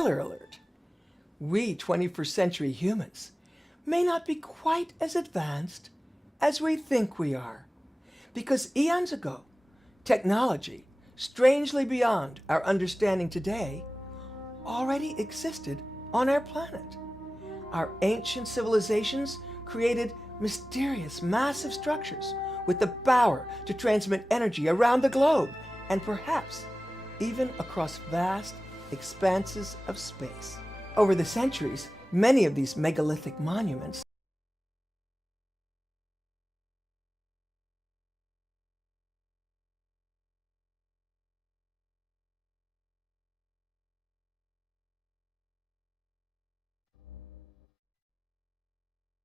Spoiler alert, we 21st century humans may not be quite as advanced as we think we are, because eons ago, technology, strangely beyond our understanding today, already existed on our planet. Our ancient civilizations created mysterious, massive structures with the power to transmit energy around the globe and perhaps even across vast expanses of space. Over the centuries, many of these megalithic monuments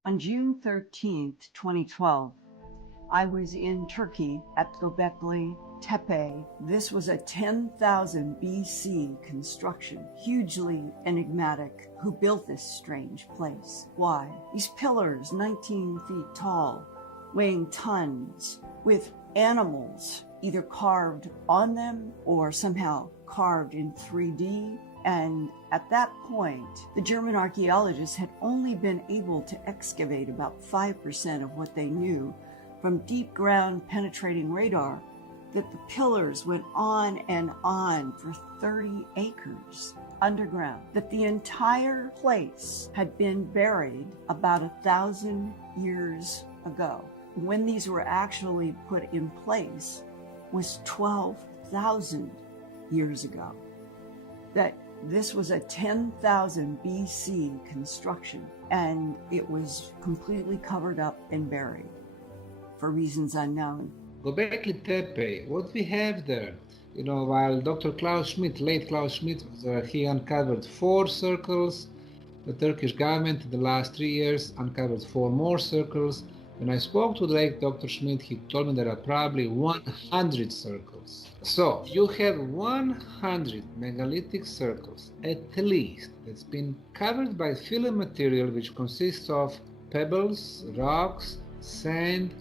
On June 13th, 2012, I was in Turkey at Göbekli Tepe. This was a 10,000 BC construction, hugely enigmatic. Who built this strange place? Why? These pillars, 19 feet tall, weighing tons, with animals either carved on them or somehow carved in 3D. And at that point, the German archaeologists had only been able to excavate about 5% of what they knew from deep ground penetrating radar, that the pillars went on and on for 30 acres underground, that the entire place had been buried about 1,000 years ago. When these were actually put in place was 12,000 years ago. That this was a 10,000 BC construction, and it was completely covered up and buried for reasons unknown. Göbekli Tepe, what we have there, while Dr. Klaus Schmidt, late Klaus Schmidt, he uncovered 4 circles. The Turkish government in the last 3 years uncovered 4 more circles. When I spoke to the late Dr. Schmidt, he told me there are probably 100 circles. So you have 100 megalithic circles, at least, that's been covered by film material which consists of pebbles, rocks, sand,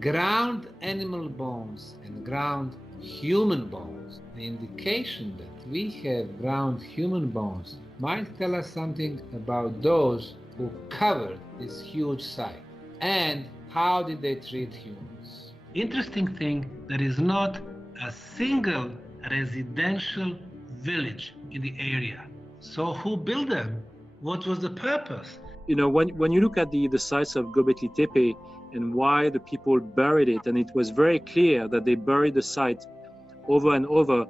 ground animal bones, and ground human bones. The indication that we have ground human bones might tell us something about those who covered this huge site. And how did they treat humans? Interesting thing, there is not a single residential village in the area. So who built them? What was the purpose? When you look at the sites of Göbekli Tepe and why the people buried it, and it was very clear that they buried the site over and over,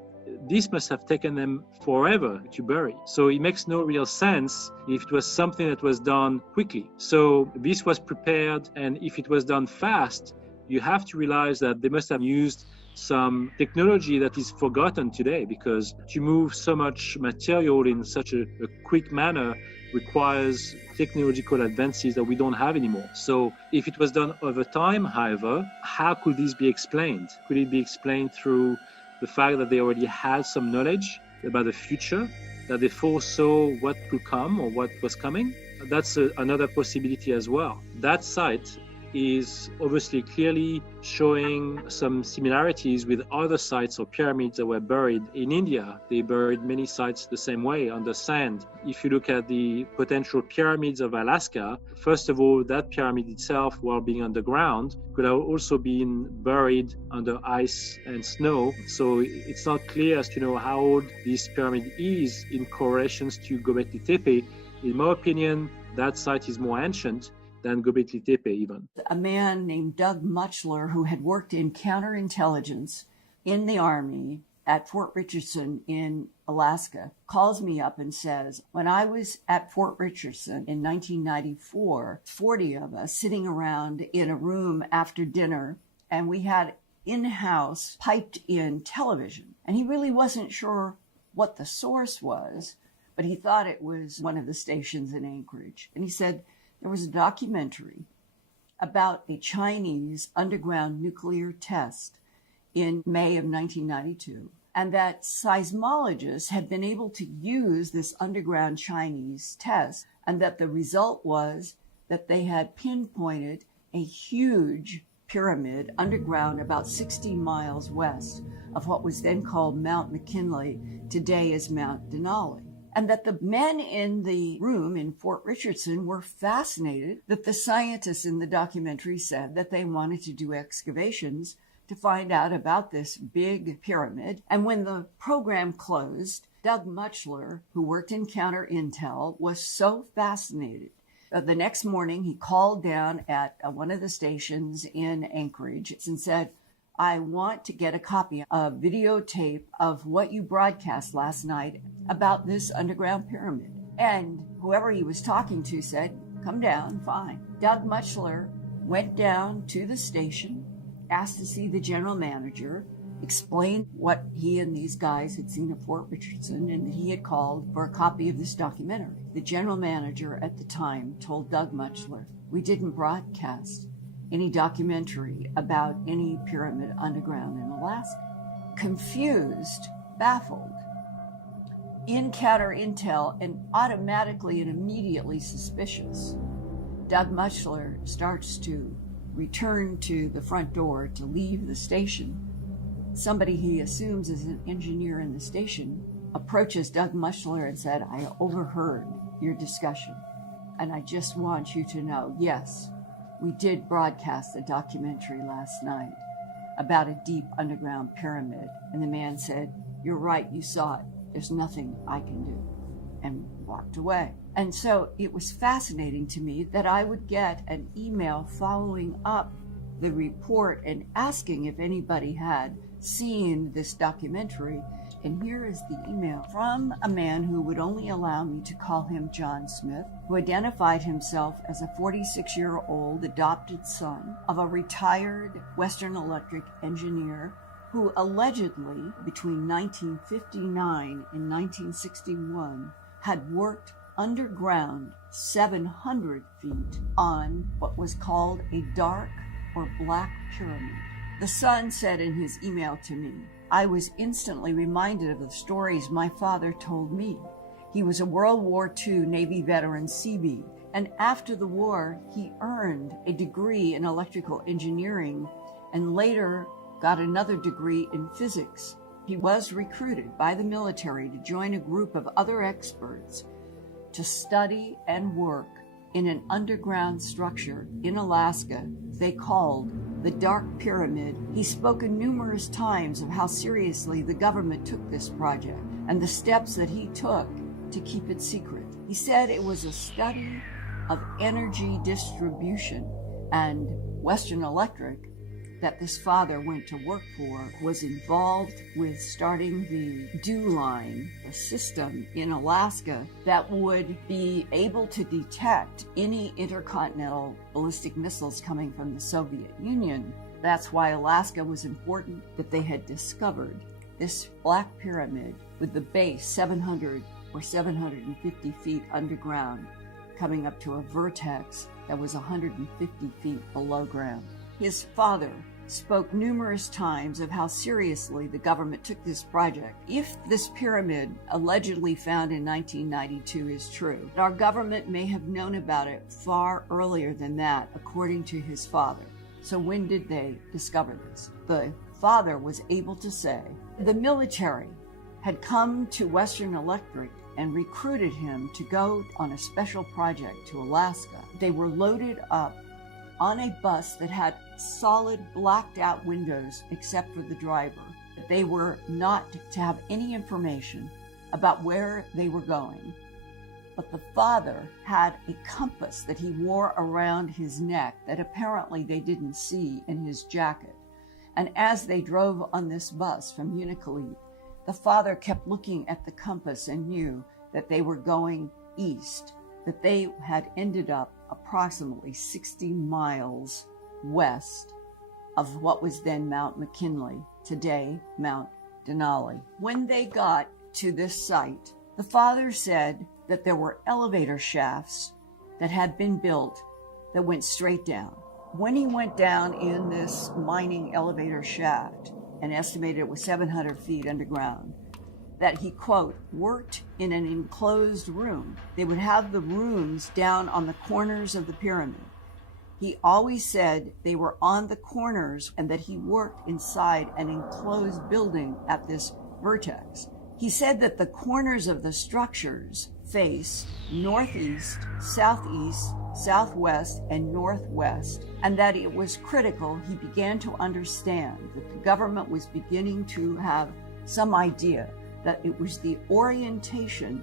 this must have taken them forever to bury. So it makes no real sense if it was something that was done quickly. So this was prepared, and if it was done fast, you have to realize that they must have used some technology that is forgotten today, because to move so much material in such a quick manner requires technological advances that we don't have anymore. So if it was done over time, however, how could this be explained? Could it be explained through the fact that they already had some knowledge about the future, that they foresaw what could come or what was coming? That's another possibility as well. That site is obviously clearly showing some similarities with other sites or pyramids that were buried in India. They buried many sites the same way, under sand. If you look at the potential pyramids of Alaska, first of all, that pyramid itself, while being underground, could have also been buried under ice and snow. So it's not clear as to know how old this pyramid is in correlation to Göbekli Tepe. In my opinion, that site is more ancient than Göbekli Tepe even. A man named Doug Muchler, who had worked in counterintelligence in the Army at Fort Richardson in Alaska, calls me up and says, when I was at Fort Richardson in 1994, 40 of us sitting around in a room after dinner, and we had in-house piped in television. And he really wasn't sure what the source was, but he thought it was one of the stations in Anchorage. And he said, there was a documentary about a Chinese underground nuclear test in May of 1992, and that seismologists had been able to use this underground Chinese test, and that the result was that they had pinpointed a huge pyramid underground about 60 miles west of what was then called Mount McKinley, today is Mount Denali. and that the men in the room in Fort Richardson were fascinated that the scientists in the documentary said that they wanted to do excavations to find out about this big pyramid. And when the program closed, Doug Muchler, who worked in counter intel, was so fascinated. The next morning, he called down at one of the stations in Anchorage and said, I want to get a copy of videotape of what you broadcast last night about this underground pyramid. And whoever he was talking to said, come down, fine. Doug Muchler went down to the station, asked to see the general manager, explained what he and these guys had seen at Fort Richardson, and that he had called for a copy of this documentary. The general manager at the time told Doug Muchler, we didn't broadcast any documentary about any pyramid underground in Alaska. Confused, baffled, in counter intel, and automatically and immediately suspicious, Doug Muchler starts to return to the front door to leave the station. Somebody he assumes is an engineer in the station approaches Doug Muchler and said, I overheard your discussion, and I just want you to know, yes, we did broadcast a documentary last night about a deep underground pyramid. And the man said, you're right, you saw it. There's nothing I can do. And walked away. And so it was fascinating to me that I would get an email following up the report and asking if anybody had seen this documentary. And here is the email from a man who would only allow me to call him John Smith, who identified himself as a 46-year-old adopted son of a retired Western Electric engineer who allegedly, between 1959 and 1961, had worked underground 700 feet on what was called a dark or black pyramid. The son said in his email to me, I was instantly reminded of the stories my father told me. He was a World War II Navy veteran Seabee, and after the war, he earned a degree in electrical engineering and later got another degree in physics. He was recruited by the military to join a group of other experts to study and work in an underground structure in Alaska they called the Dark Pyramid. He's spoken numerous times of how seriously the government took this project and the steps that he took to keep it secret. He said it was a study of energy distribution, and Western Electric, that this father went to work for, was involved with starting the DEW line, a system in Alaska that would be able to detect any intercontinental ballistic missiles coming from the Soviet Union. That's why Alaska was important, that they had discovered this black pyramid with the base 700 or 750 feet underground, coming up to a vertex that was 150 feet below ground. His father spoke numerous times of how seriously the government took this project. If this pyramid allegedly found in 1992 is true, our government may have known about it far earlier than that, according to his father. So when did they discover this? The father was able to say the military had come to Western Electric and recruited him to go on a special project to Alaska. They were loaded up on a bus that had solid blacked out windows except for the driver. They were not to have any information about where they were going. But the father had a compass that he wore around his neck that apparently they didn't see in his jacket. And as they drove on this bus from Unalakleet, the father kept looking at the compass and knew that they were going east, that they had ended up approximately 60 miles west of what was then Mount McKinley, today Mount Denali. When they got to this site, the father said that there were elevator shafts that had been built that went straight down. When he went down in this mining elevator shaft and estimated it was 700 feet underground, that he, quote, worked in an enclosed room. They would have the rooms down on the corners of the pyramid. He always said they were on the corners and that he worked inside an enclosed building at this vertex. He said that the corners of the structures face northeast, southeast, southwest, and northwest, and that it was critical. He began to understand that the government was beginning to have some idea that it was the orientation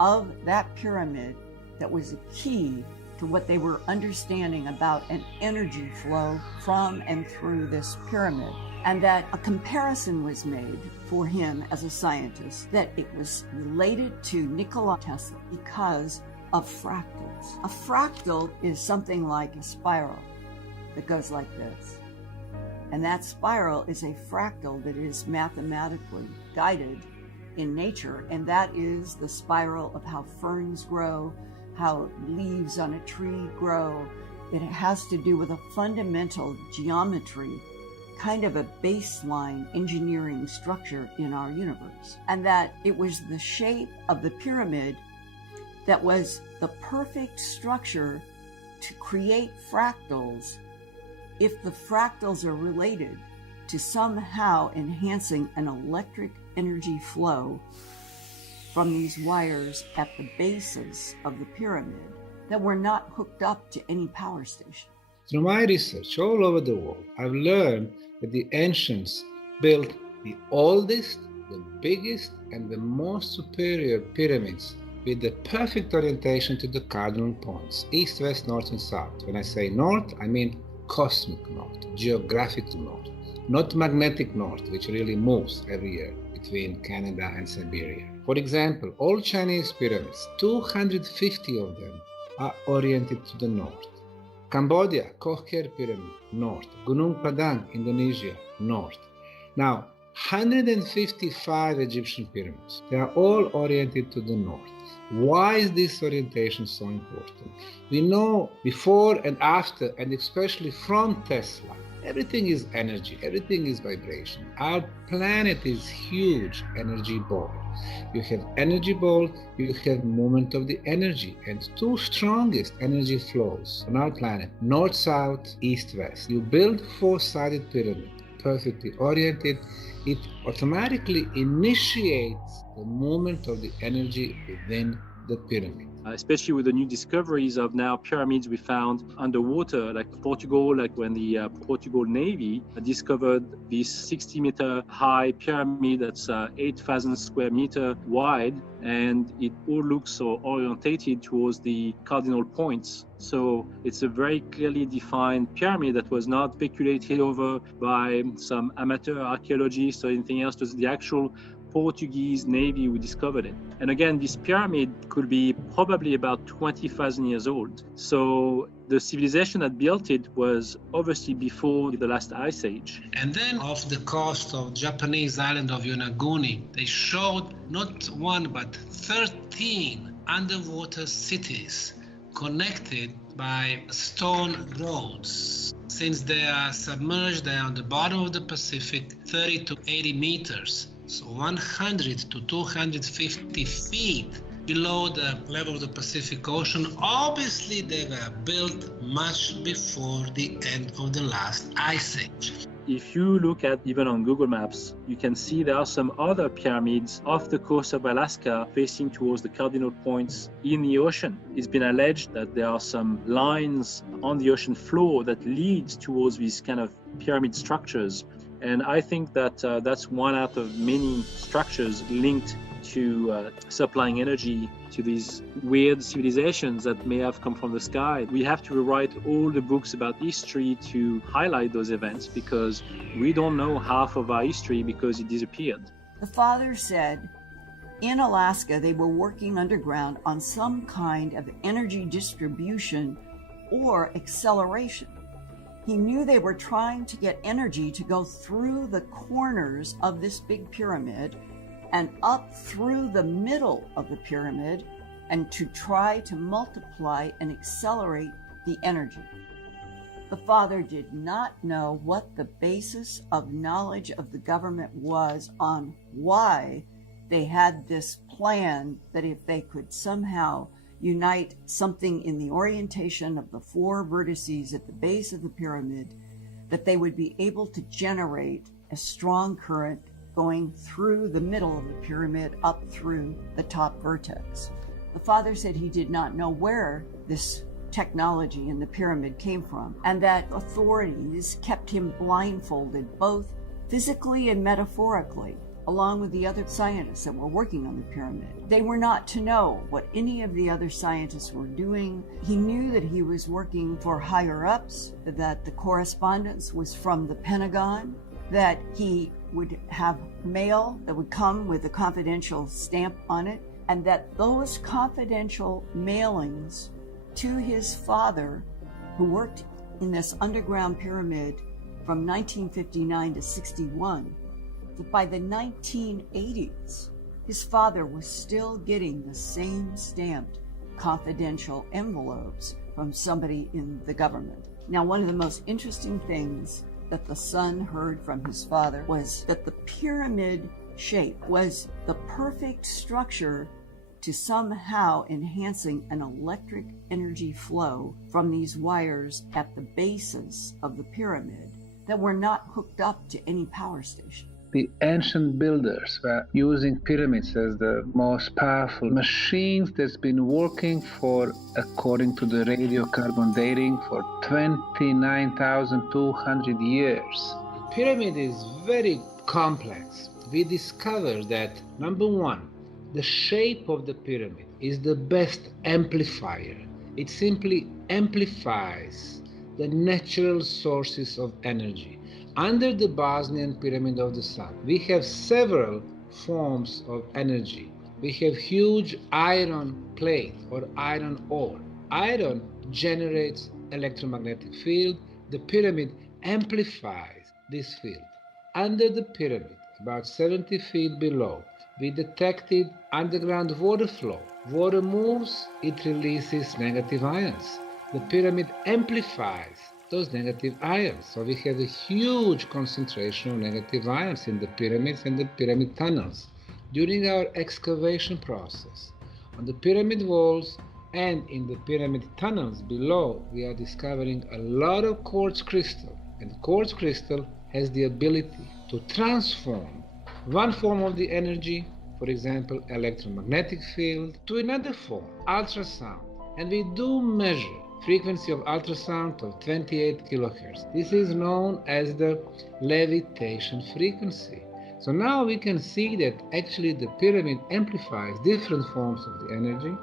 of that pyramid that was a key to what they were understanding about an energy flow from and through this pyramid. And that a comparison was made for him as a scientist that it was related to Nikola Tesla because of fractals. A fractal is something like a spiral that goes like this. And that spiral is a fractal that is mathematically guided in nature, and that is the spiral of how ferns grow, how leaves on a tree grow. It has to do with a fundamental geometry, kind of a baseline engineering structure in our universe. And that it was the shape of the pyramid that was the perfect structure to create fractals if the fractals are related to somehow enhancing an electric energy flow from these wires at the bases of the pyramid that were not hooked up to any power station. Through my research all over the world, I've learned that the ancients built the oldest, the biggest, and the most superior pyramids with the perfect orientation to the cardinal points, east, west, north, and south. When I say north, I mean cosmic north, geographical north, not magnetic north, which really moves every year between Canada and Siberia. For example, all Chinese pyramids, 250 of them, are oriented to the north. Cambodia, Koh Ker Pyramid, north. Gunung Padang, Indonesia, north. Now, 155 Egyptian pyramids, they are all oriented to the north. Why is this orientation so important? We know before and after, and especially from Tesla, everything is energy, everything is vibration. Our planet is huge energy ball. You have energy ball, you have movement of the energy, and two strongest energy flows on our planet, north-south, east-west. You build four-sided pyramid, perfectly oriented, it automatically initiates the movement of the energy within the pyramid. Especially with the new discoveries of now pyramids we found underwater, like Portugal, like when the Portugal Navy discovered this 60-meter high pyramid that's 8,000 square meter wide, and it all looks so orientated towards the cardinal points. So it's a very clearly defined pyramid that was not speculated over by some amateur archaeologists or anything else. It was the actual Portuguese Navy who discovered it. And again, this pyramid could be probably about 20,000 years old. So the civilization that built it was obviously before the last ice age. And then off the coast of Japanese island of Yonaguni, they showed not one but 13 underwater cities connected by stone roads. Since they are submerged, they are on the bottom of the Pacific, 30 to 80 meters. So 100 to 250 feet below the level of the Pacific Ocean. Obviously, they were built much before the end of the last ice age. If you look at even on Google Maps, you can see there are some other pyramids off the coast of Alaska facing towards the cardinal points in the ocean. It's been alleged that there are some lines on the ocean floor that lead towards these kind of pyramid structures. And I think that that's one out of many structures linked to supplying energy to these weird civilizations that may have come from the sky. We have to rewrite all the books about history to highlight those events because we don't know half of our history because it disappeared. The father said in Alaska they were working underground on some kind of energy distribution or acceleration. He knew they were trying to get energy to go through the corners of this big pyramid and up through the middle of the pyramid and to try to multiply and accelerate the energy. The father did not know what the basis of knowledge of the government was on why they had this plan that if they could somehow unite something in the orientation of the four vertices at the base of the pyramid, that they would be able to generate a strong current going through the middle of the pyramid up through the top vertex. The father said he did not know where this technology in the pyramid came from, and that authorities kept him blindfolded both physically and metaphorically, along with the other scientists that were working on the pyramid. They were not to know what any of the other scientists were doing. He knew that he was working for higher ups, that the correspondence was from the Pentagon, that he would have mail that would come with a confidential stamp on it, and that those confidential mailings to his father, who worked in this underground pyramid from 1959 to 61, that by the 1980s, his father was still getting the same stamped confidential envelopes from somebody in the government. Now, one of the most interesting things that the son heard from his father was that the pyramid shape was the perfect structure to somehow enhancing an electric energy flow from these wires at the bases of the pyramid that were not hooked up to any power station. The ancient builders were using pyramids as the most powerful machines that's been working for, according to the radiocarbon dating, for 29,200 years. Pyramid is very complex. We discovered that, number one, the shape of the pyramid is the best amplifier. It simply amplifies the natural sources of energy. Under the Bosnian Pyramid of the Sun, we have several forms of energy. We have huge iron plate or iron ore. Iron generates electromagnetic field. The pyramid amplifies this field. Under the pyramid, about 70 feet below, we detected underground water flow. Water moves, it releases negative ions. The pyramid amplifies those negative ions. So we have a huge concentration of negative ions in the pyramids and the pyramid tunnels. During our excavation process, on the pyramid walls and in the pyramid tunnels below, we are discovering a lot of quartz crystal. And quartz crystal has the ability to transform one form of the energy, for example, electromagnetic field, to another form, ultrasound. And we do measure frequency of ultrasound of 28 kilohertz. This is known as the levitation frequency. So now we can see that actually the pyramid amplifies different forms of the energy,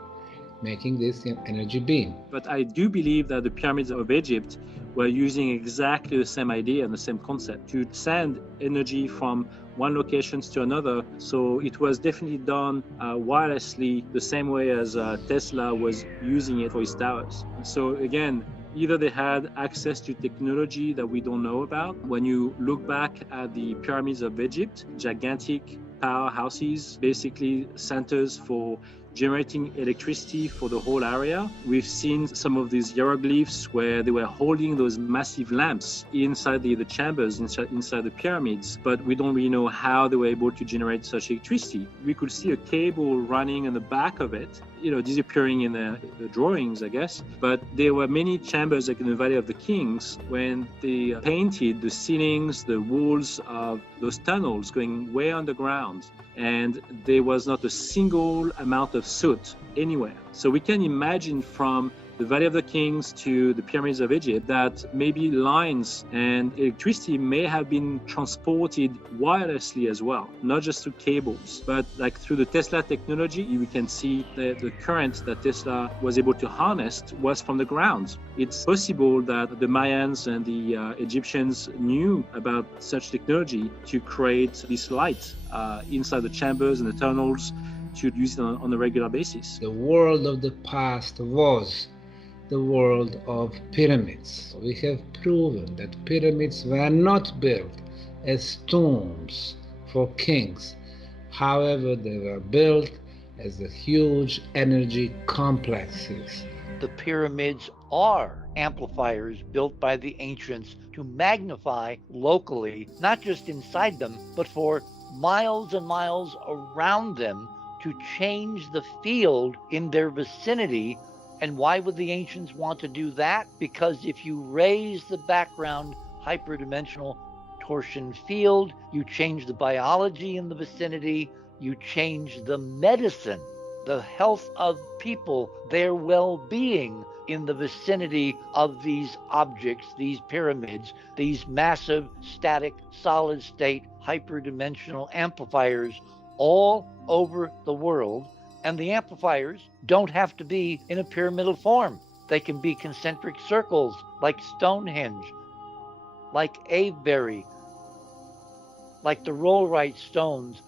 making this an energy beam. But I do believe that the pyramids of Egypt were using exactly the same idea and the same concept to send energy from one location to another. So it was definitely done wirelessly, the same way as Tesla was using it for his towers. So again, either they had access to technology that we don't know about. When you look back at the pyramids of Egypt, gigantic powerhouses, basically centers for generating electricity for the whole area. We've seen some of these hieroglyphs where they were holding those massive lamps inside the chambers, inside the pyramids, but we don't really know how they were able to generate such electricity. We could see a cable running in the back of it, disappearing in the drawings, I guess. But there were many chambers, like in the Valley of the Kings, when they painted the ceilings, the walls of those tunnels going way underground, and there was not a single amount of soot anywhere. So we can imagine from the Valley of the Kings to the pyramids of Egypt that maybe lines and electricity may have been transported wirelessly as well, not just through cables, but like through the Tesla technology. We can see that the current that Tesla was able to harness was from the ground. It's possible that the Mayans and the Egyptians knew about such technology to create this light inside the chambers and the tunnels, to use it on a regular basis. The world of the past was the world of pyramids. We have proven that pyramids were not built as tombs for kings. However, they were built as the huge energy complexes. The pyramids are amplifiers built by the ancients to magnify locally, not just inside them, but for miles and miles around them, to change the field in their vicinity. And why would the ancients want to do that? Because if you raise the background hyperdimensional torsion field, you change the biology in the vicinity, you change the medicine, the health of people, their well-being in the vicinity of these objects, these pyramids, these massive static solid state hyperdimensional amplifiers all over the world. And the amplifiers don't have to be in a pyramidal form. They can be concentric circles like Stonehenge, like Avebury, like the Rollright stones,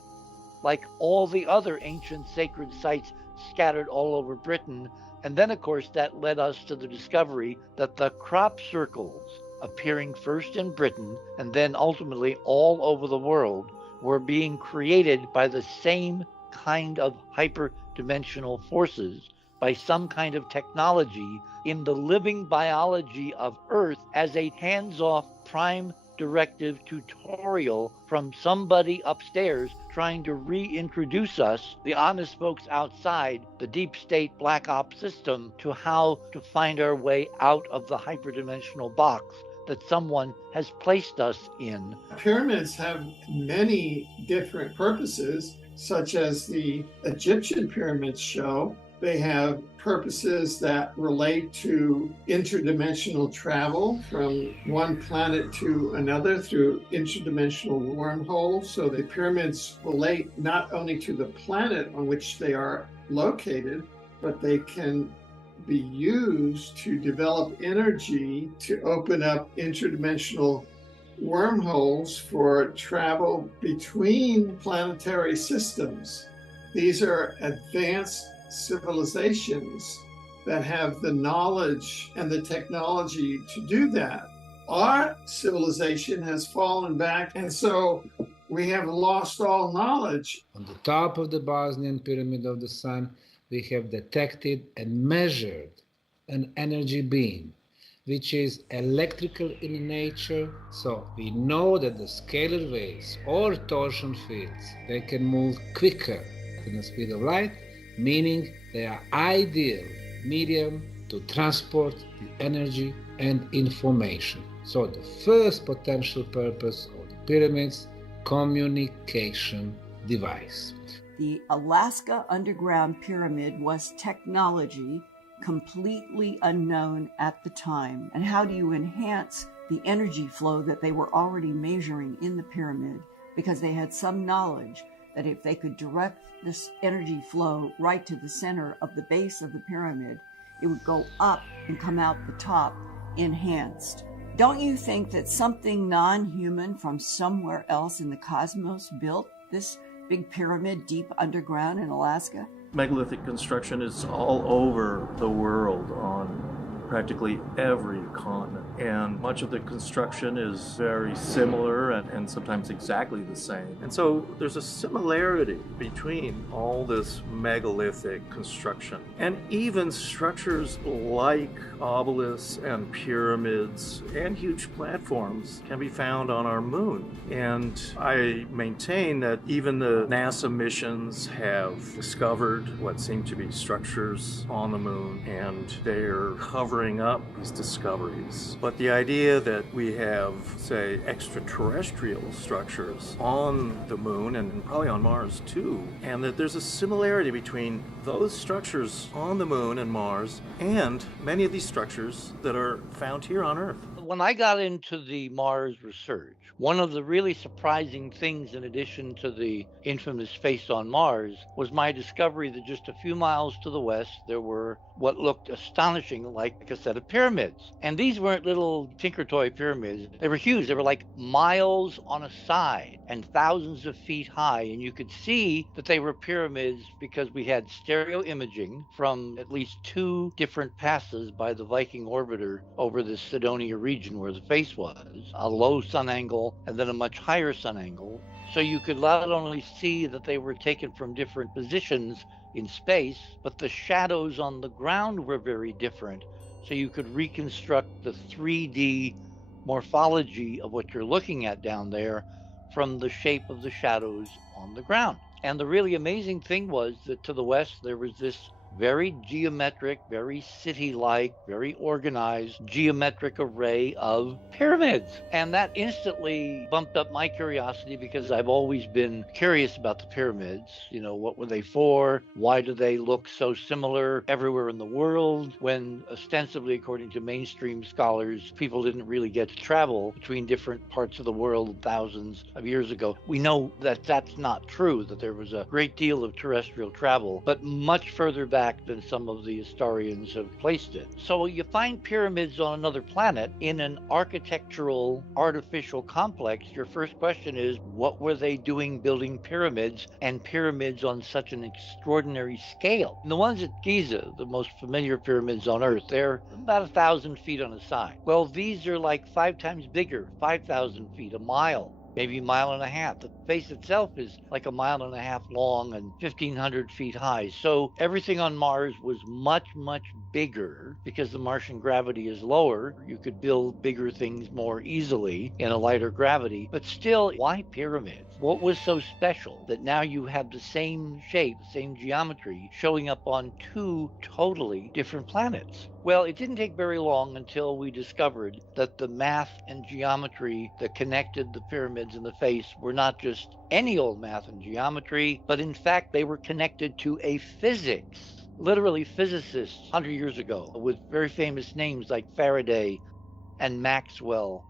like all the other ancient sacred sites scattered all over Britain. And then, of course, that led us to the discovery that the crop circles, appearing first in Britain and then ultimately all over the world, were being created by the same kind of hyperdimensional forces, by some kind of technology in the living biology of Earth as a hands-off prime directive tutorial from somebody upstairs trying to reintroduce us, the honest folks outside, the deep state black ops system, to how to find our way out of the hyperdimensional box that someone has placed us in. Pyramids have many different purposes, such as the Egyptian pyramids show. They have purposes that relate to interdimensional travel from one planet to another through interdimensional wormholes. So the pyramids relate not only to the planet on which they are located, but they can be used to develop energy to open up interdimensional wormholes for travel between planetary systems. These are advanced civilizations that have the knowledge and the technology to do that. Our civilization has fallen back, and so we have lost all knowledge. On the top of the Bosnian Pyramid of the Sun, we have detected and measured an energy beam, which is electrical in nature. So we know that the scalar waves or torsion fields, they can move quicker than the speed of light, meaning they are ideal medium to transport the energy and information. So the first potential purpose of the pyramids, communication device. The Alaska Underground Pyramid was technology completely unknown at the time. And how do you enhance the energy flow that they were already measuring in the pyramid? Because they had some knowledge that if they could direct this energy flow right to the center of the base of the pyramid, it would go up and come out the top enhanced. Don't you think that something non-human from somewhere else in the cosmos built this big pyramid deep underground in Alaska? Megalithic construction is all over the world on practically every continent, and much of the construction is very similar and sometimes exactly the same. And so there's a similarity between all this megalithic construction and even structures like obelisks and pyramids and huge platforms can be found on our moon. And I maintain that even the NASA missions have discovered what seem to be structures on the moon, and they're covering up these discoveries. But the idea that we have, say, extraterrestrial structures on the moon and probably on Mars too, and that there's a similarity between those structures on the moon and Mars and many of these structures that are found here on Earth. When I got into the Mars research, one of the really surprising things, in addition to the infamous face on Mars, was my discovery that just a few miles to the west, there were what looked astonishing like a set of pyramids. And these weren't little tinker toy pyramids. They were huge. They were like miles on a side and thousands of feet high. And you could see that they were pyramids because we had stereo imaging from at least 2 different passes by the Viking orbiter over the Cydonia region where the face was, a low sun angle and then a much higher sun angle. So you could not only see that they were taken from different positions in space, but the shadows on the ground were very different. So you could reconstruct the 3D morphology of what you're looking at down there from the shape of the shadows on the ground. And the really amazing thing was that to the west, there was this very geometric, very city-like, very organized, geometric array of pyramids. And that instantly bumped up my curiosity because I've always been curious about the pyramids. You know, what were they for? Why do they look so similar everywhere in the world when ostensibly, according to mainstream scholars, people didn't really get to travel between different parts of the world thousands of years ago? We know that that's not true, that there was a great deal of terrestrial travel, but much further back than some of the historians have placed it. So you find pyramids on another planet in an architectural, artificial complex. Your first question is, what were they doing building pyramids, and pyramids on such an extraordinary scale? And the ones at Giza, the most familiar pyramids on Earth, they're about 1,000 feet on a side. Well, these are like 5 times bigger, 5,000 feet, a mile, maybe a mile and a half. The face itself is like a mile and a half long and 1,500 feet high. So everything on Mars was much, much bigger because the Martian gravity is lower. You could build bigger things more easily in a lighter gravity. But still, why pyramids? What was so special that now you have the same shape, the same geometry showing up on 2 totally different planets? Well, it didn't take very long until we discovered that the math and geometry that connected the pyramids and the face were not just any old math and geometry, but in fact they were connected to a physics. Literally physicists 100 years ago with very famous names like Faraday and Maxwell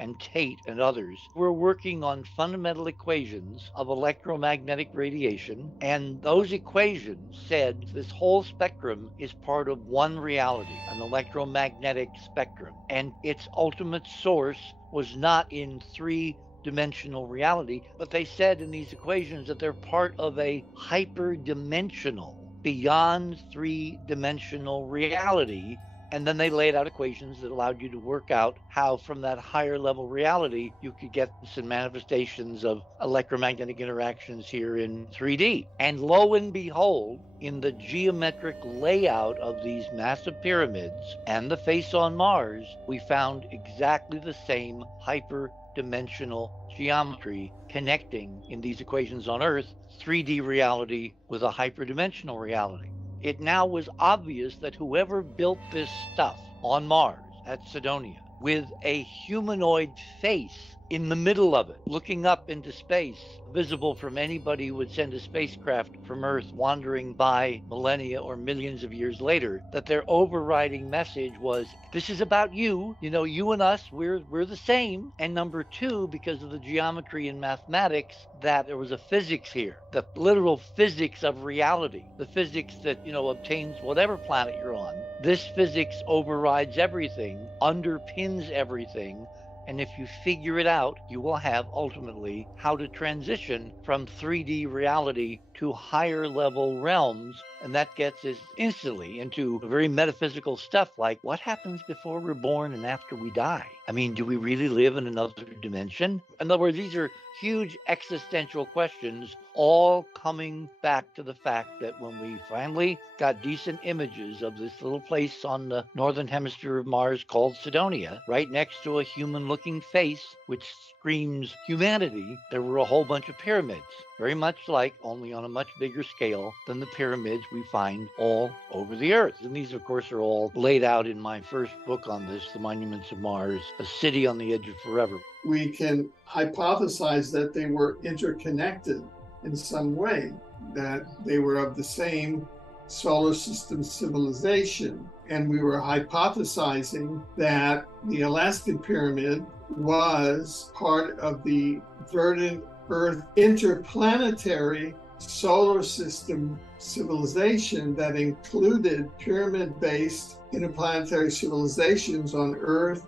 and Tate and others were working on fundamental equations of electromagnetic radiation, and those equations said this whole spectrum is part of one reality, an electromagnetic spectrum, and its ultimate source was not in 3-dimensional reality, but they said in these equations that they're part of a hyperdimensional, beyond 3-dimensional reality. And then they laid out equations that allowed you to work out how from that higher level reality you could get some manifestations of electromagnetic interactions here in 3D. And lo and behold, in the geometric layout of these massive pyramids and the face on Mars, we found exactly the same hyperdimensional geometry connecting in these equations on Earth 3D reality with a hyperdimensional reality. It now was obvious that whoever built this stuff on Mars at Cydonia with a humanoid face in the middle of it, looking up into space, visible from anybody who would send a spacecraft from Earth wandering by millennia or millions of years later, that their overriding message was, this is about you, you know, you and us, we're the same. And number 2, because of the geometry and mathematics, that there was a physics here, the literal physics of reality, the physics that, you know, obtains whatever planet you're on. This physics overrides everything, underpins everything. And if you figure it out, you will have ultimately how to transition from 3D reality to higher level realms. And that gets us instantly into very metaphysical stuff like what happens before we're born and after we die? I mean, do we really live in another dimension? In other words, these are huge existential questions, all coming back to the fact that when we finally got decent images of this little place on the northern hemisphere of Mars called Cydonia, right next to a human-looking face, which screams humanity, there were a whole bunch of pyramids, very much like, only on a much bigger scale than the pyramids we find all over the Earth. And these, of course, are all laid out in my first book on this, The Monuments of Mars, A City on the Edge of Forever. We can hypothesize that they were interconnected in some way, that they were of the same solar system civilization. And we were hypothesizing that the Alaskan Pyramid was part of the verdant Earth interplanetary solar system civilization that included pyramid-based interplanetary civilizations on Earth,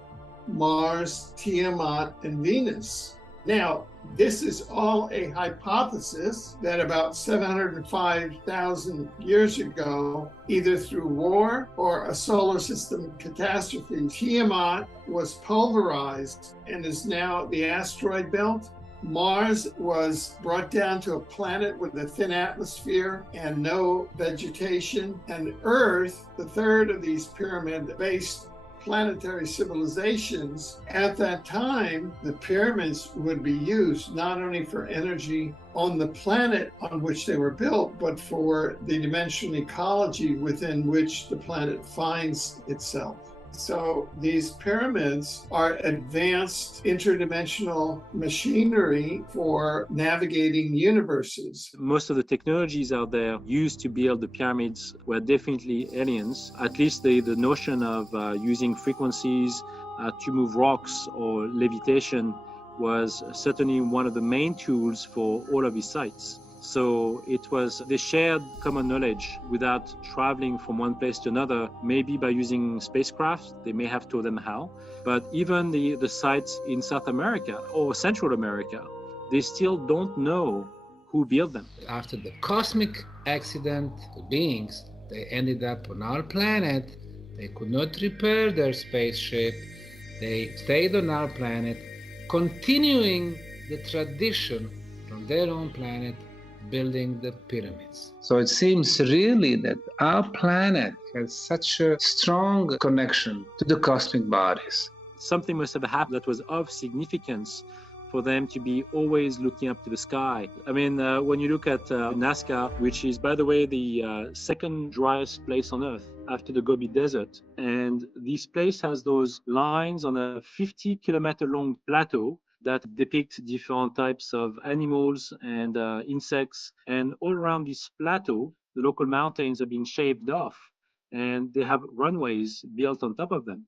Mars, Tiamat, and Venus. Now, this is all a hypothesis that about 705,000 years ago, either through war or a solar system catastrophe, Tiamat was pulverized and is now the asteroid belt. Mars was brought down to a planet with a thin atmosphere and no vegetation. And Earth, the third of these pyramid-based planetary civilizations, at that time, the pyramids would be used not only for energy on the planet on which they were built, but for the dimensional ecology within which the planet finds itself. So these pyramids are advanced interdimensional machinery for navigating universes. Most of the technologies out there used to build the pyramids were definitely aliens. At least the notion of using frequencies to move rocks or levitation was certainly one of the main tools for all of these sites. So it was the shared common knowledge without traveling from one place to another, maybe by using spacecraft. They may have told them how. But even the sites in South America or Central America, they still don't know who built them. After the cosmic accident, the beings, they ended up on our planet. They could not repair their spaceship. They stayed on our planet, continuing the tradition from their own planet, building the pyramids. So it seems really that our planet has such a strong connection to the cosmic bodies. Something must have happened that was of significance for them to be always looking up to the sky. I mean, when you look at Nazca, which is, by the way, the second driest place on Earth after the Gobi Desert, and this place has those lines on a 50-kilometer long plateau that depict different types of animals and insects. And all around this plateau, the local mountains are being shaved off, and they have runways built on top of them.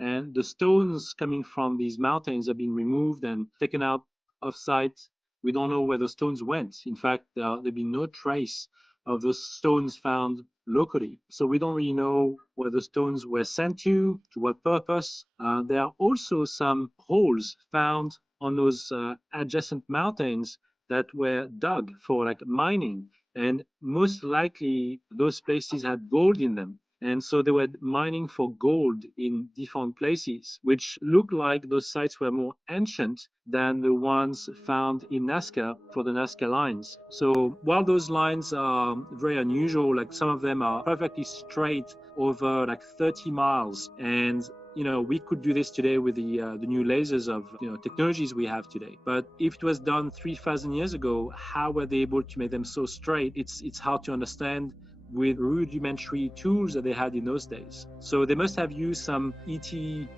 And the stones coming from these mountains are being removed and taken out of sight. We don't know where the stones went. In fact, there'll be no trace of those stones found locally. So we don't really know where the stones were sent to what purpose. There are also some holes found on those adjacent mountains that were dug for like mining. And most likely those places had gold in them. And so they were mining for gold in different places, which looked like those sites were more ancient than the ones found in Nazca for the Nazca lines. So while those lines are very unusual, like some of them are perfectly straight over like 30 miles. And you know, we could do this today with the new lasers of technologies we have today. But if it was done 3,000 years ago, how were they able to make them so straight? It's hard to understand with rudimentary tools that they had in those days. So they must have used some ET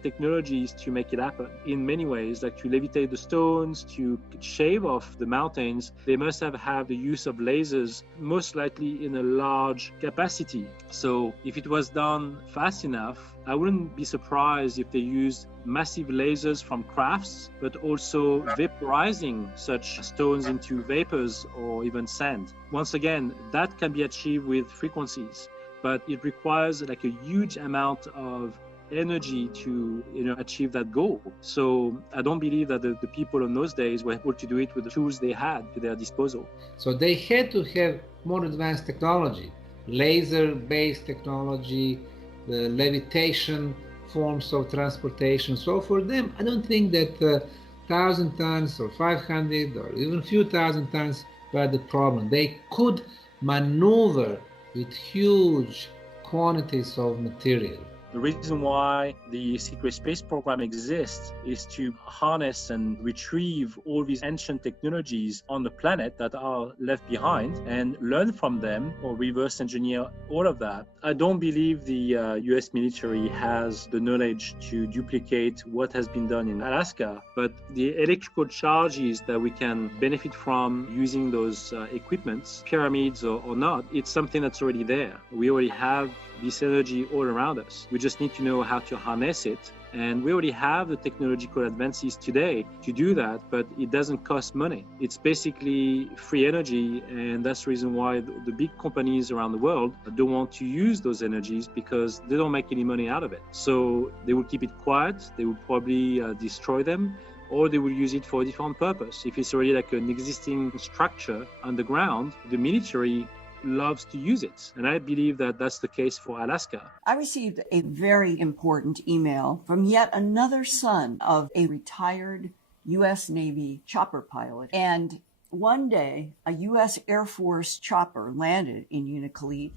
technologies to make it happen. In many ways, like to levitate the stones, to shave off the mountains, they must have had the use of lasers, most likely in a large capacity. So if it was done fast enough, I wouldn't be surprised if they used massive lasers from crafts, but also vaporizing such stones into vapors or even sand. Once again, that can be achieved with frequencies, but it requires like a huge amount of energy to achieve that goal. So I don't believe that the people in those days were able to do it with the tools they had to their disposal. So they had to have more advanced technology, laser-based technology, the levitation forms of transportation. So for them, I don't think that 1,000 tons or 500 or even a few thousand tons were the problem. They could maneuver with huge quantities of material. The reason why the secret space program exists is to harness and retrieve all these ancient technologies on the planet that are left behind and learn from them or reverse engineer all of that. I don't believe the US military has the knowledge to duplicate what has been done in Alaska, but the electrical charges that we can benefit from using those equipments, pyramids or not, it's something that's already there. We already have this energy all around us. We just need to know how to harness it. And we already have the technological advances today to do that, but it doesn't cost money. It's basically free energy, and that's the reason why the big companies around the world don't want to use those energies, because they don't make any money out of it. So they will keep it quiet, they will probably destroy them, or they will use it for a different purpose. If it's already like an existing structure underground, the military loves to use it. And I believe that that's the case for Alaska. I received a very important email from yet another son of a retired U.S. Navy chopper pilot. And one day, a U.S. Air Force chopper landed in Unalakleet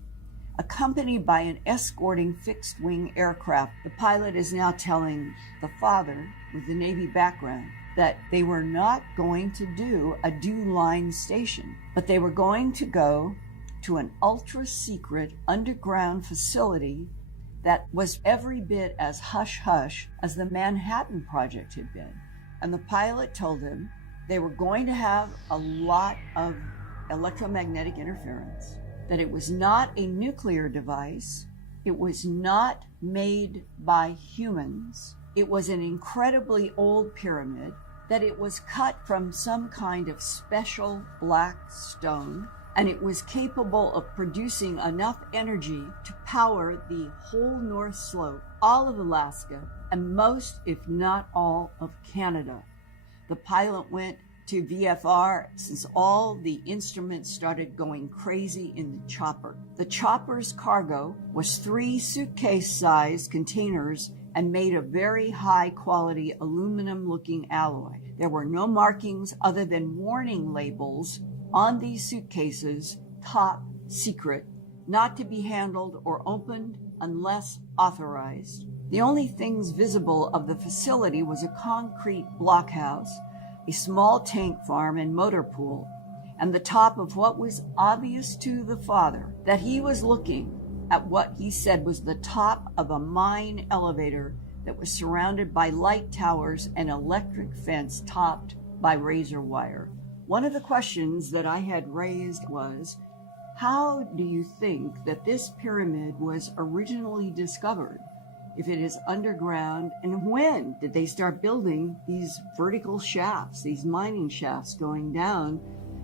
accompanied by an escorting fixed-wing aircraft. The pilot is now telling the father, with the Navy background, that they were not going to do a DEW-line station, but they were going to go to an ultra-secret underground facility that was every bit as hush-hush as the Manhattan Project had been. And the pilot told him they were going to have a lot of electromagnetic interference, that it was not a nuclear device, it was not made by humans, it was an incredibly old pyramid, that it was cut from some kind of special black stone, and it was capable of producing enough energy to power the whole North Slope, all of Alaska, and most, if not all, of Canada. The pilot went to VFR since all the instruments started going crazy in the chopper. The chopper's cargo was 3 suitcase-sized containers and made of very high-quality aluminum-looking alloy. There were no markings other than warning labels on these suitcases, top secret, not to be handled or opened unless authorized. The only things visible of the facility was a concrete blockhouse, a small tank farm and motor pool, and the top of what was obvious to the father, that he was looking at what he said was the top of a mine elevator that was surrounded by light towers and electric fence topped by razor wire. One of the questions that I had raised was, how do you think that this pyramid was originally discovered? If it is underground, and when did they start building these vertical shafts, these mining shafts going down?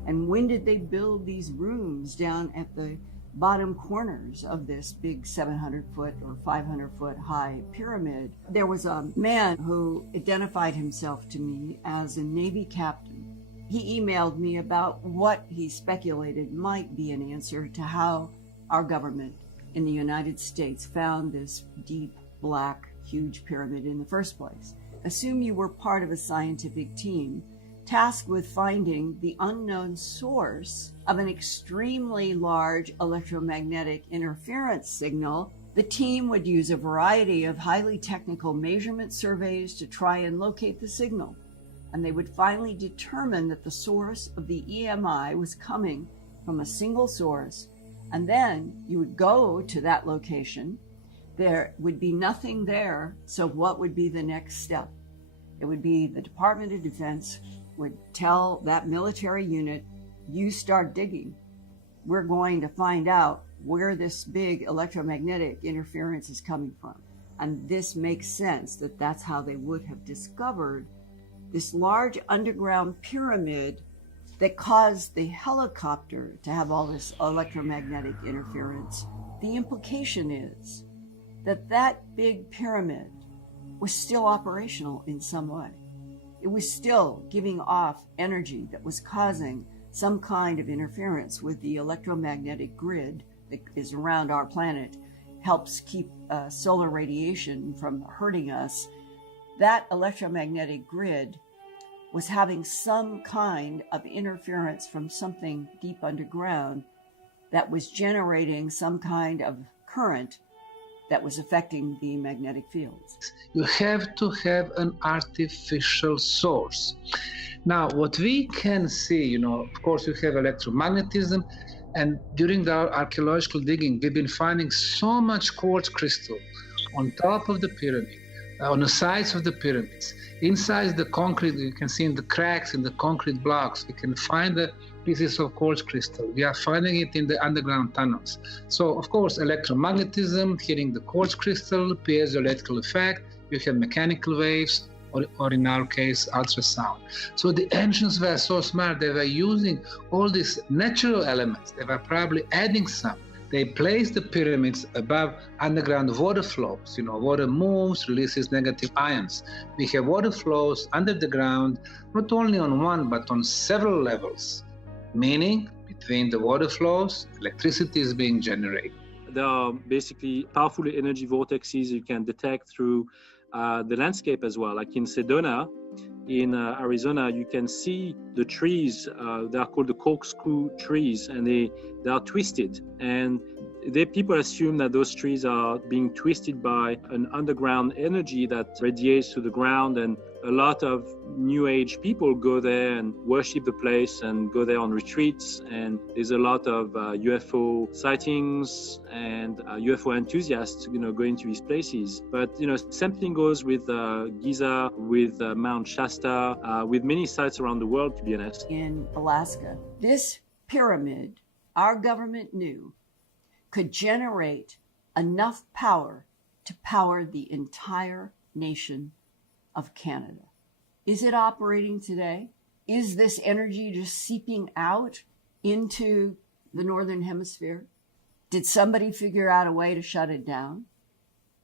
And when did they build these rooms down at the bottom corners of this big 700-foot or 500-foot high pyramid? There was a man who identified himself to me as a Navy captain. He emailed me about what he speculated might be an answer to how our government in the United States found this deep, black, huge pyramid in the first place. Assume you were part of a scientific team tasked with finding the unknown source of an extremely large electromagnetic interference signal. The team would use a variety of highly technical measurement surveys to try and locate the signal, and they would finally determine that the source of the EMI was coming from a single source, and then you would go to that location. There would be nothing there, so what would be the next step? It would be the Department of Defense would tell that military unit, you start digging. We're going to find out where this big electromagnetic interference is coming from. And this makes sense that that's how they would have discovered this large underground pyramid that caused the helicopter to have all this electromagnetic interference. The implication is that that big pyramid was still operational in some way. It was still giving off energy that was causing some kind of interference with the electromagnetic grid that is around our planet, helps keep solar radiation from hurting us. That electromagnetic grid was having some kind of interference from something deep underground that was generating some kind of current that was affecting the magnetic fields. You have to have an artificial source. Now, what we can see, of course, you have electromagnetism, and during the archaeological digging, we've been finding so much quartz crystal on top of the pyramid, on the sides of the pyramids. Inside the concrete, you can see in the cracks in the concrete blocks, you can find the pieces of quartz crystal. We are finding it in the underground tunnels. So, of course, electromagnetism, hitting the quartz crystal, piezoelectrical effect, you have mechanical waves, or in our case, ultrasound. So the ancients were so smart, they were using all these natural elements. They were probably adding some. They placed the pyramids above underground water flows. Water moves, releases negative ions. We have water flows under the ground, not only on one, but on several levels. Meaning, between the water flows, electricity is being generated. There are basically powerful energy vortexes you can detect through the landscape as well. Like in Sedona, in Arizona, you can see the trees. They are called the corkscrew trees, and they are twisted. And People assume that those trees are being twisted by an underground energy that radiates to the ground, and a lot of New Age people go there and worship the place and go there on retreats, and there's a lot of UFO sightings and UFO enthusiasts, going to these places. But, same thing goes with Giza, with Mount Shasta, with many sites around the world, to be honest. In Alaska, this pyramid, our government knew, could generate enough power to power the entire nation of Canada. Is it operating today? Is this energy just seeping out into the Northern Hemisphere? Did somebody figure out a way to shut it down?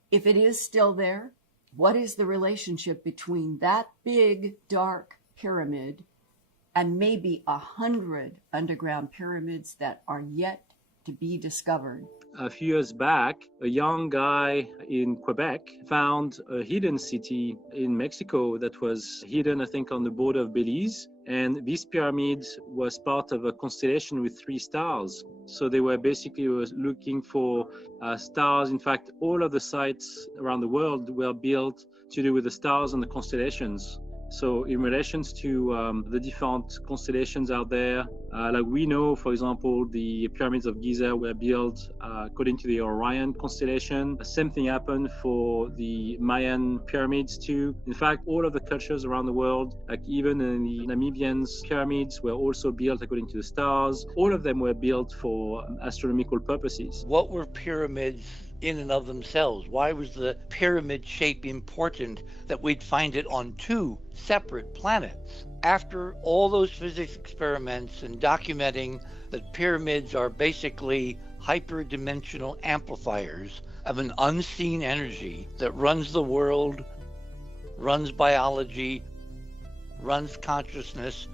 If it is still there, what is the relationship between that big, dark pyramid and maybe 100 underground pyramids that are yet to be discovered? A few years back, a young guy in Quebec found a hidden city in Mexico that was hidden, I think, on the border of Belize. And this pyramid was part of a constellation with 3 stars. So they were basically looking for stars. In fact, all of the sites around the world were built to do with the stars and the constellations. So in relations to the different constellations out there, like we know, for example, the pyramids of Giza were built according to the Orion constellation. The same thing happened for the Mayan pyramids too. In fact, all of the cultures around the world, like even in the Namibians pyramids, were also built according to the stars. All of them were built for astronomical purposes. What were pyramids in and of themselves? Why was the pyramid shape important that we'd find it on 2 separate planets? After all those physics experiments and documenting that pyramids are basically hyperdimensional amplifiers of an unseen energy that runs the world, runs biology, runs consciousness,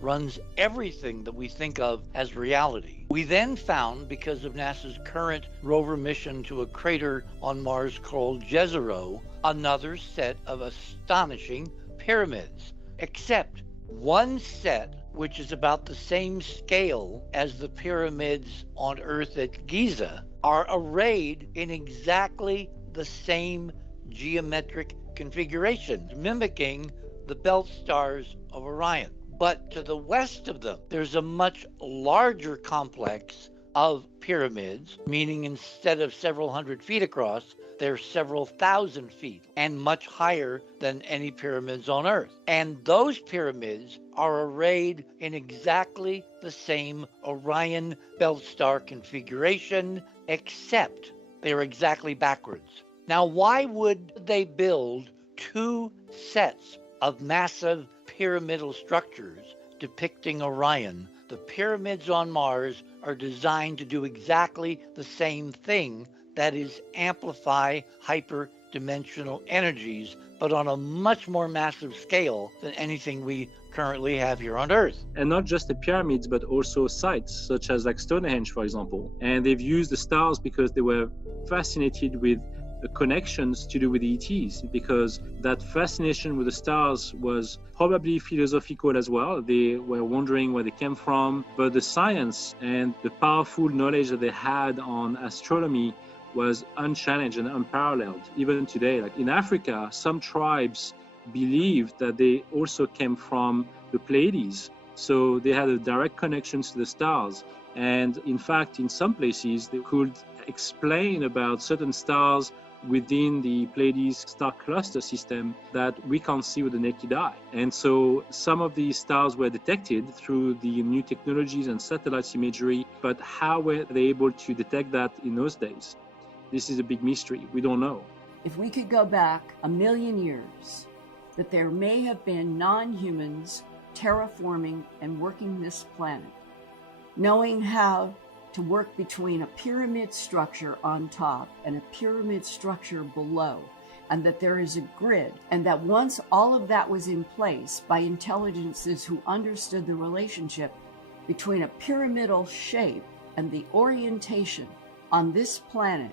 runs everything that we think of as reality. We then found, because of NASA's current rover mission to a crater on Mars called Jezero, another set of astonishing pyramids, except one set, which is about the same scale as the pyramids on Earth at Giza, are arrayed in exactly the same geometric configuration, mimicking the belt stars of Orion. But to the west of them, there's a much larger complex of pyramids, meaning instead of several hundred feet across, they're several thousand feet and much higher than any pyramids on Earth. And those pyramids are arrayed in exactly the same Orion belt star configuration, except they're exactly backwards. Now, why would they build 2 sets of massive pyramidal structures depicting Orion? The pyramids on Mars are designed to do exactly the same thing, that is, amplify hyperdimensional energies, but on a much more massive scale than anything we currently have here on Earth. And not just the pyramids, but also sites such as like Stonehenge, for example. And they've used the stars because they were fascinated with the connections to do with ETs, because that fascination with the stars was probably philosophical as well. They were wondering where they came from, but the science and the powerful knowledge that they had on astronomy was unchallenged and unparalleled. Even today, like in Africa, some tribes believed that they also came from the Pleiades. So they had a direct connection to the stars. And in fact, in some places, they could explain about certain stars within the Pleiades star cluster system that we can't see with the naked eye. And so some of these stars were detected through the new technologies and satellite imagery, but how were they able to detect that in those days? This is a big mystery. We don't know. If we could go back 1,000,000 years, that there may have been non-humans terraforming and working this planet, knowing how to work between a pyramid structure on top and a pyramid structure below, and that there is a grid, and that once all of that was in place by intelligences who understood the relationship between a pyramidal shape and the orientation on this planet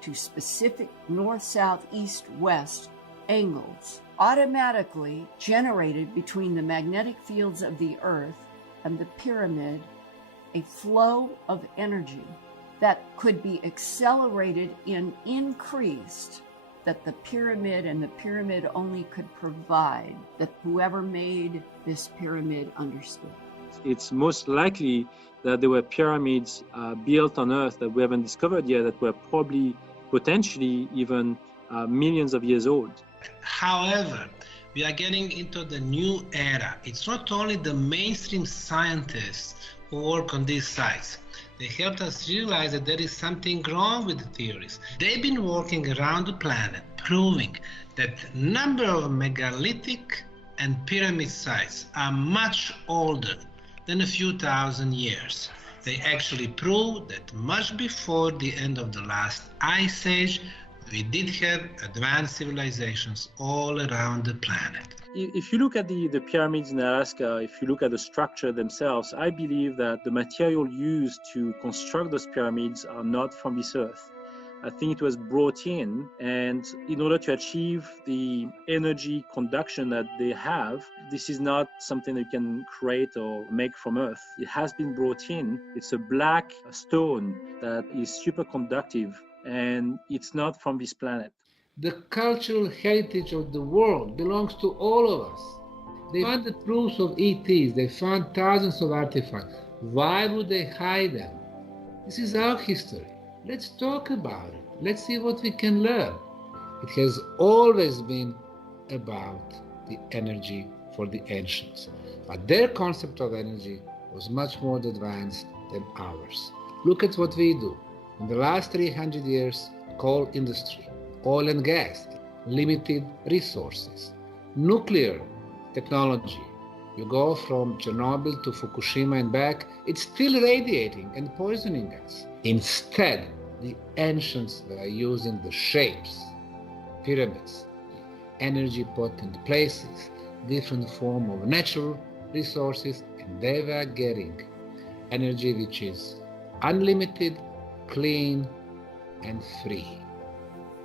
to specific north, south, east, west angles, automatically generated between the magnetic fields of the Earth and the pyramid a flow of energy that could be accelerated and increased, that the pyramid and the pyramid only could provide, that whoever made this pyramid understood. It's most likely that there were pyramids built on Earth that we haven't discovered yet, that were probably potentially even millions of years old. However, we are getting into the new era. It's not only the mainstream scientists who work on these sites. They helped us realize that there is something wrong with the theories. They've been working around the planet, proving that number of megalithic and pyramid sites are much older than a few thousand years. They actually prove that much before the end of the last ice age, we did have advanced civilizations all around the planet. If you look at the pyramids in Alaska, if you look at the structure themselves, I believe that the material used to construct those pyramids are not from this Earth. I think it was brought in, and in order to achieve the energy conduction that they have, this is not something that you can create or make from Earth. It has been brought in. It's a black stone that is super conductive, and it's not from this planet. The cultural heritage of the world belongs to all of us. They found the proofs of ETs, they found thousands of artifacts. Why would they hide them? This is our history. Let's talk about it. Let's see what we can learn. It has always been about the energy for the ancients. But their concept of energy was much more advanced than ours. Look at what we do. In the last 300 years, coal industry, oil and gas, limited resources, nuclear technology. You go from Chernobyl to Fukushima and back, it's still radiating and poisoning us. Instead, the ancients were using the shapes, pyramids, energy potent places, different form of natural resources, and they were getting energy which is unlimited, clean, and free.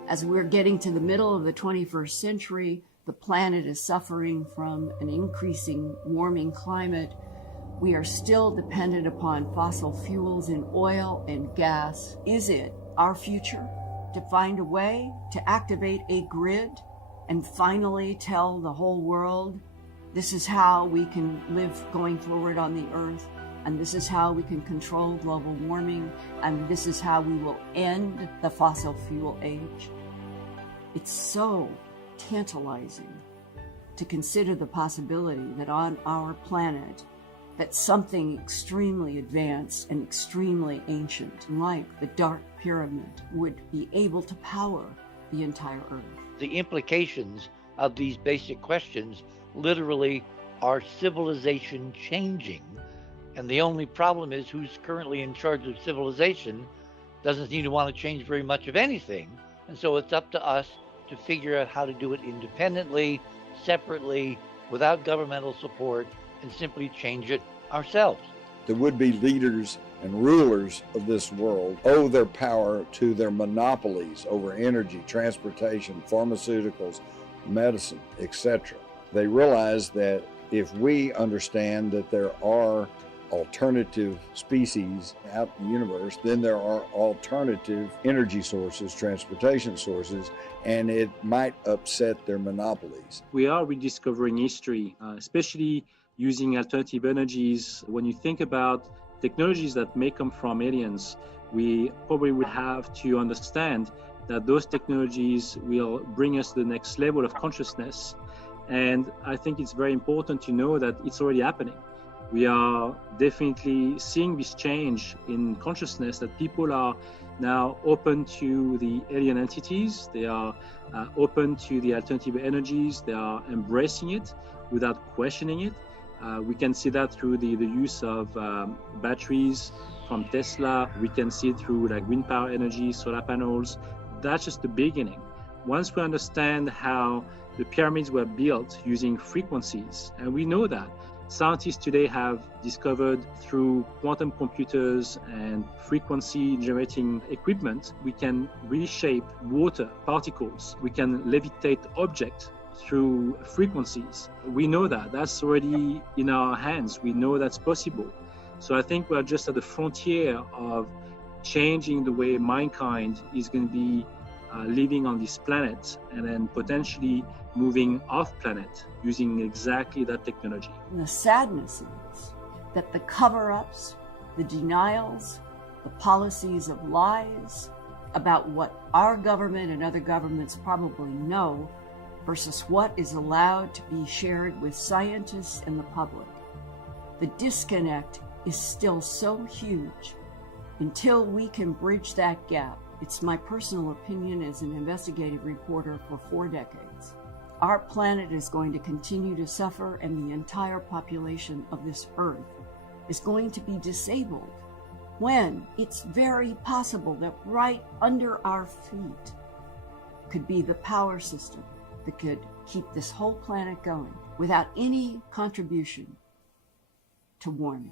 As we're getting to the middle of the 21st century, the planet is suffering from an increasing warming climate. We are still dependent upon fossil fuels in oil and gas. Is it our future to find a way to activate a grid and finally tell the whole world, this is how we can live going forward on the Earth, and this is how we can control global warming, and this is how we will end the fossil fuel age? It's so tantalizing to consider the possibility that on our planet, that something extremely advanced and extremely ancient, like the Dark Pyramid, would be able to power the entire Earth. The implications of these basic questions literally are civilization changing. And the only problem is who's currently in charge of civilization doesn't seem to want to change very much of anything. And so it's up to us to figure out how to do it independently, separately, without governmental support, and simply change it ourselves. The would-be leaders and rulers of this world owe their power to their monopolies over energy, transportation, pharmaceuticals, medicine, etc. They realize that if we understand that there are alternative species out in the universe, then there are alternative energy sources, transportation sources, and it might upset their monopolies. We are rediscovering history, especially using alternative energies. When you think about technologies that may come from aliens, we probably would have to understand that those technologies will bring us to the next level of consciousness. And I think it's very important to know that it's already happening. We are definitely seeing this change in consciousness, that people are now open to the alien entities. They are open to the alternative energies. They are embracing it without questioning it. We can see that through the use of batteries from Tesla. We can see it through like wind power energy, solar panels. That's just the beginning. Once we understand how the pyramids were built using frequencies, and we know that scientists today have discovered through quantum computers and frequency generating equipment, we can reshape water particles. We can levitate objects through frequencies. We know that. That's already in our hands. We know that's possible. So I think we're just at the frontier of changing the way mankind is going to be living on this planet, and then potentially moving off planet using exactly that technology. And the sadness is that the cover-ups, the denials, the policies of lies about what our government and other governments probably know versus what is allowed to be shared with scientists and the public. The disconnect is still so huge. Until we can bridge that gap, it's my personal opinion as an investigative reporter for 4 decades, our planet is going to continue to suffer, and the entire population of this earth is going to be disabled when it's very possible that right under our feet could be the power system that could keep this whole planet going without any contribution to warming.